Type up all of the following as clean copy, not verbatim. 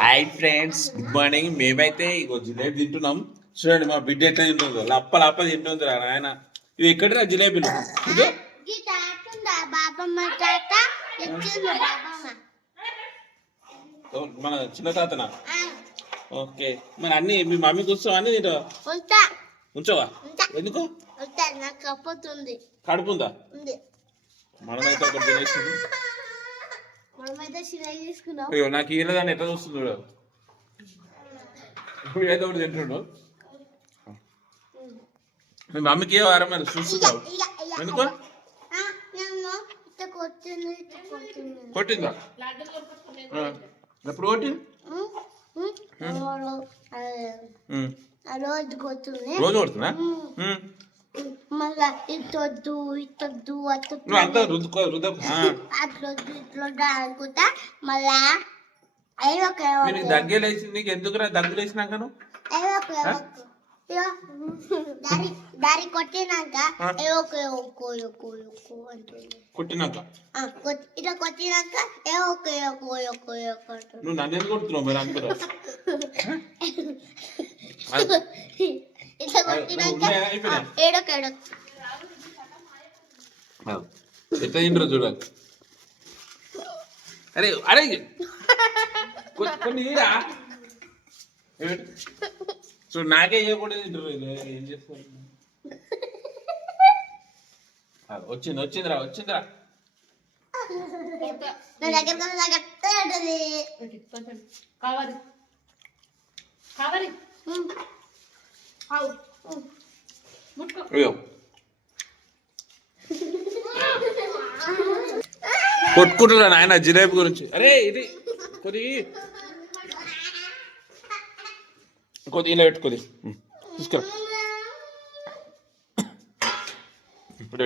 Hi friends, good morning. మేమైతే ఇగో జిలేబీ తింటున్నాం. చూడండి మా బిడ్డ ఎట్లా తింటుందో, లప్ప లప్ప తింటుంది రా నాయన. ఇవి ఎక్కడరా జిలేబీలు? ఇదో మన చిన్న తాతనా? ఓకే, మరి అన్ని మీ మమ్మీ కూర్చో అన్ని తింటావా? ఉంచవా? ఎందుకు? కడుపుందా? మనమైతే ఒకటి తినేసి అయ్యో నాకు ఈయన దాన్ని ఎట్లా చూస్తుంది ఏదో ఒకటి తింటుండు. మీ మమ్మీకి ఏ వారం మరి చూస్తున్నావు? ఎందుకో కొట్టిందా? ఎప్పుడు కొట్టింది? రోజు కొడుతున్నా? మళ్ళా ఇట్టొద్దు ఇట్టొద్దు అంతా రుద్దుకో రుద్దకు అనుకుంటా. మళ్ళా దగ్గేలేసి నీకు ఎందుకురా దగ్గులేసినాక దారి కొట్టినాక కొట్టినాక ఇట్లా కొట్టినాక నువ్వు నన్ను ఎందుకు కొడుతున్నావు మరి అందరూ? ఇట్లా కొట్టినాక ఏడొక ఎట్లా తింటారు చూడాలి. అరే అరే కొన్ని చూడు, నాకే ఇవ్వకూడదు తింటారు. ఏం చేస్తారు? వచ్చిందిరా వచ్చిందిరా. కొట్టుకుంటున్నా నాయన జిలేబీ గురించి. అరే ఇది కొద్ది ఇలా పెట్టుకోది తీసుకురా. ఇప్పుడు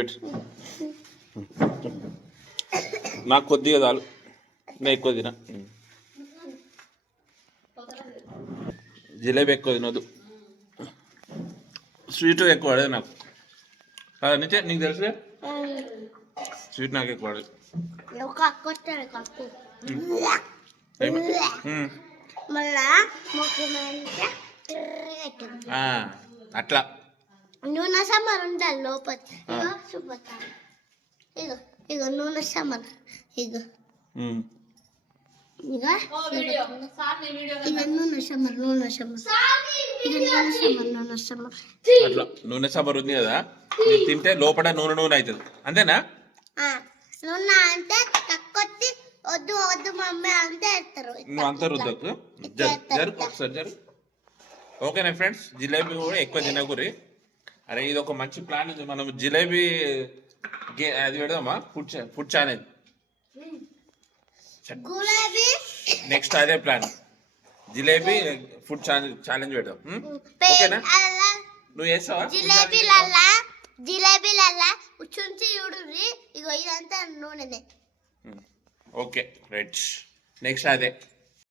నాకు కొద్దిగా చాలు, నేను ఎక్కువ తినా. జిలేబీ ఎక్కువ తినొద్దు, స్వీట్ ఎక్కువ పడేది నాకు. నిజే నీకు తెలుసులే, స్వీట్ నాకు ఎక్కువ పడేది. అట్లా నూనె సమ్మర్ ఉండాలి లోపల. ఇగో ఇగో నూనె సమ్మర్, ఇగో ఇక నూనె సమ్మర్ నూనె సమ్మర్ ఇక నూనె సమ్మర్ అట్లా నూనె సమ్మర్ ఉంది కదా, తింటే లోపల నూనె నూనె అవుతుంది. అంతేనా? నూనె అంటే తక్కువ వద్దు వద్దు మమ్మీ అంతే వేస్తారు. నువ్వు అంతా రుద్దకు, జరుగు ఒకసారి జరుగు. ఓకేనా ఫ్రెండ్స్, జిలేబీ కూడా ఎక్కువ తినకూరి. అరే ఇది ఒక మంచి ప్లాన్ ఉంది, మనం జిలేబీ అది పెడదామా? Food challenge. నెక్స్ట్ అదే ప్లాన్, జిలేబీ ఫుడ్ ఛాలెంజ్ పెడదాం. ఓకేనా? నువ్వు చేస్తావా? జిలేబీలల్లా చుంచి చూడుర్రి, ఇగో ఇదంతా నూనెనే. ఓకే రైట్, నెక్స్ట్ అదే.